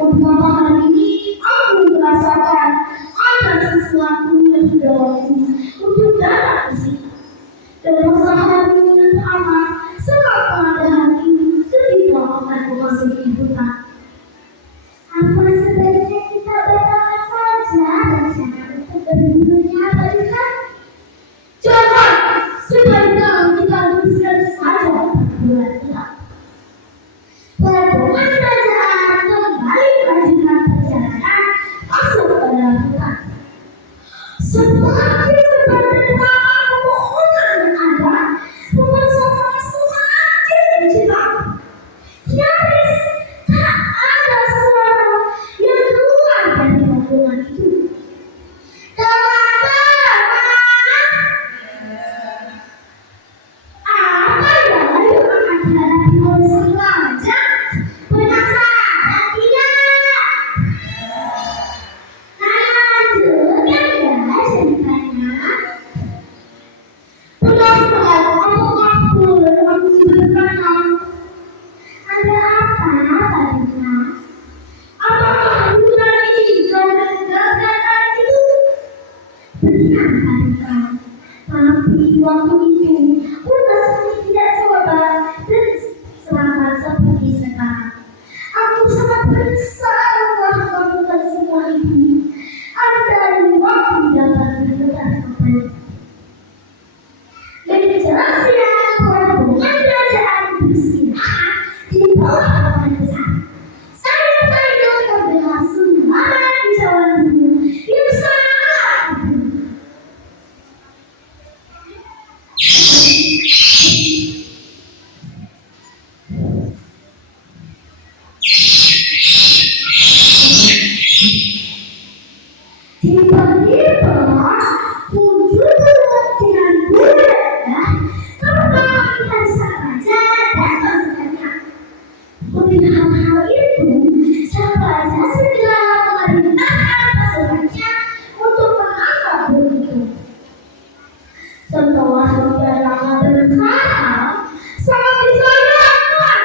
Beberapa hari ini aku merasakan ada sesuatu yang tidak untuk datang ke sini. Dan rasa hati yang amat sangat pada hati ketika aku masih di hutan. Apa sebaiknya kita bertahan saja dan jangan untuk berdunia berikan? Jangan, sebaiknya kita teruskan saja berbuat baik. Pertemuan kerajaan kembali melanjutkan perjalanan masuk ke dalam hutan. Semakin berdekat pepohonan yang ada, membuat suasana semakin mencekam. Nyaris tak ada suara yang keluar dari rombongan itu. Apa yang akan dihadapi oleh sang raja? Penasaran tidak? Lanjutkan ya ceritanya. Penasaran apakah boleh aku bertanya? Ada apa padanya? Apakah bulan ini kau meninggalkan itu? Benar padanya. Tapi waktu itu bulan seperti tidak sabar dan selamat seperti sekarang. Aku sangat berusaha melakukan semua ini agar waktu dapat bergerak kembali. Dengan jelas ya, rombongan kerajaan beristirahat di bawah papan besar. Saya terdengar suara kicauan burung yang sangat merdu. Tiba-tiba muncul dengan budaya keperluan sang raja dan pasukannya. Melihat hal itu, sang raja segera memerintahkan pasukannya untuk menangkap burung itu. Setelah sudah lama berusaha, sangat disayangkan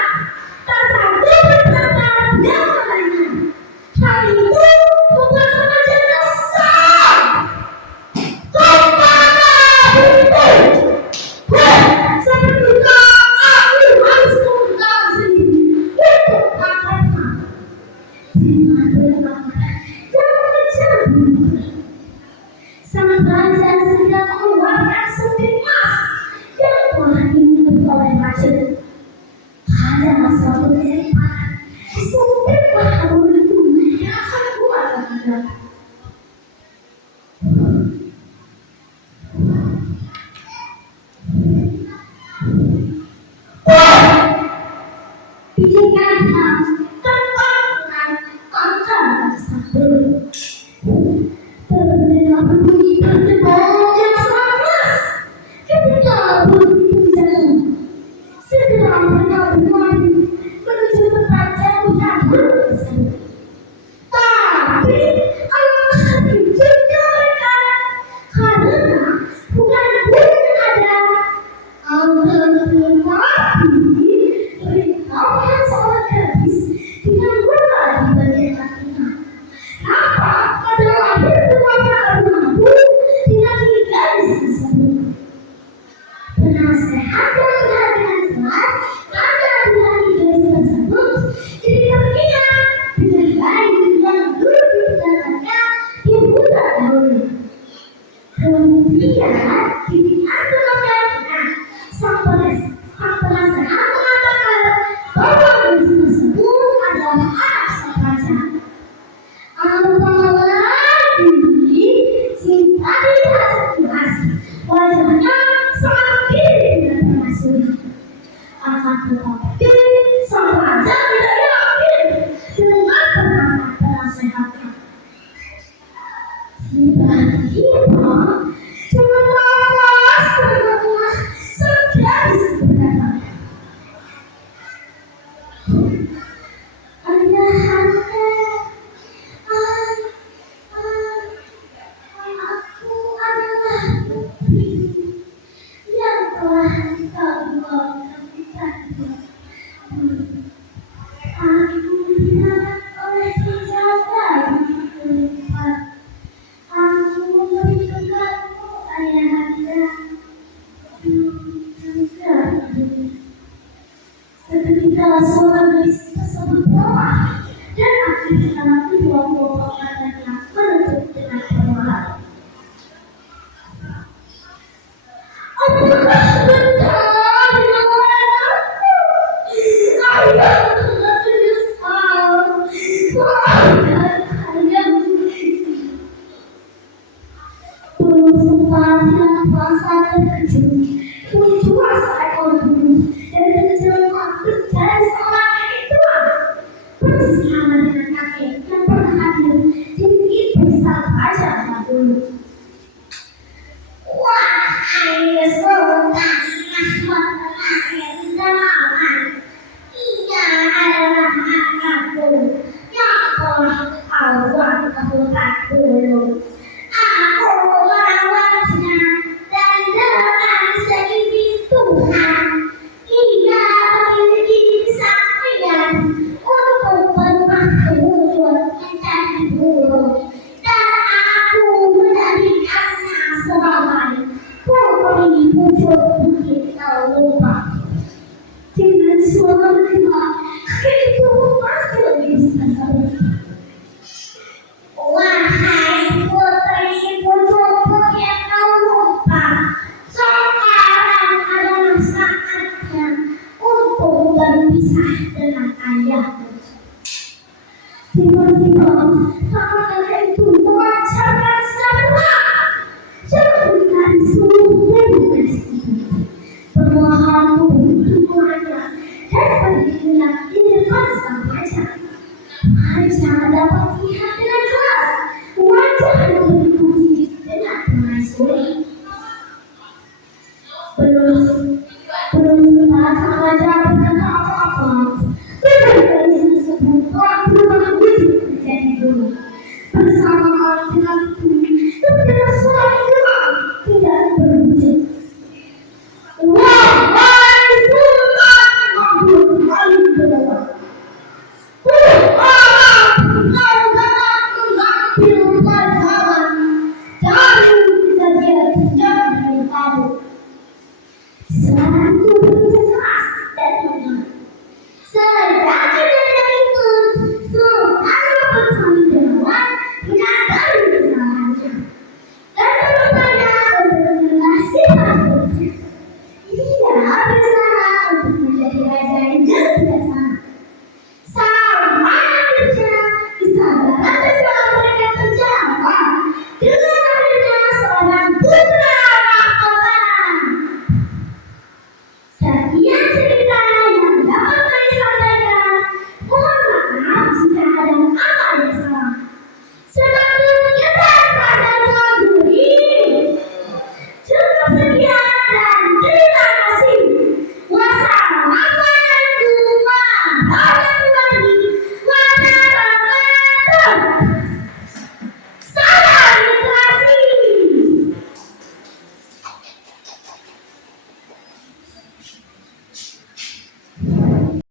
tak sanggup berkata yang menanya. Hal itu membuat sang raja kesal. Kemana itu? Sepertinya aku harus membungkam sendiri untuk mengangkatnya. Dengan berlama yang mengejar burung. Sang raja sedang mengeluarkan sumpit emas yang telah dibuat oleh racun. Ada suatu kesempatan di sumpit emas burung itu yang akan kuat menghadapi. Pilihannya terbangunkan antara sang burung. Terdengar bunyi berdebar yang sangat keras ketika burung itu jatuh. Segera mereka berlari menuju tempat jatuhnya burung tersebut. Tapi alangkah kejutnya mereka karena bukan burung yang ada, tetapi beritahu yang sangat gadis dengan luka di bagian kakinya. Nampak pada lahir keluarga abu-abu di kaki gadis tersebut. Penasehat yang melihat dengan jelas tanda di kaki gadis tersebut jadi teringat dengan bayi yang dulu ditinggalkannya di hutan dahulu. Kemudian diambil olehnya sang penasehat mengatakan bahwa gadis tersebut adalah anak sang raja. Apalagi si tadi jelas wajahnya sangat mirip dengan permaisuri. Akan tetapi sang raja tidak yakin gadis tersebut marah dan akhirnya kedua kelompok tangannya menutup dengan perlahan. Apakah benar namaku? Ayahku menyesal. Maafkan kalian. Belum sempat hilang rasa terkejut, muncul seekor burung dan menjelma menjadi seorang kakek tua, persis sama dengan kakek yang pernah hadir di kisah kerajaan dahulu. Wahai sultan Ahmad terakhir zaman, ia adalah anakku yang telah awal kehutan dulu. Aku merawatnya dan dengan seizin Tuhan, ia memiliki kesaktian untuk pernah berwujud menjadi burung, dan aku menjadikannya sebagai putri wujud bukit terlupa. Dengan suara bergema, kakek itu memanggil diri tersebut. Wahai putri wujud bukit terlupa, sekarang adalah saatnya untuk berpisah dengan ayahmu. Tiba-tiba, kakek itu memancarkan sinar jauh dari seluruh gadis itu. Perlahan tubuhnya dan berdirinya di depan sang raja. Raja dapat lihat dengan jelas wajah yang berputih dengan permaisuri. Belum sempat sang raja berkata apa-apa, tiba-tiba gadis tersebut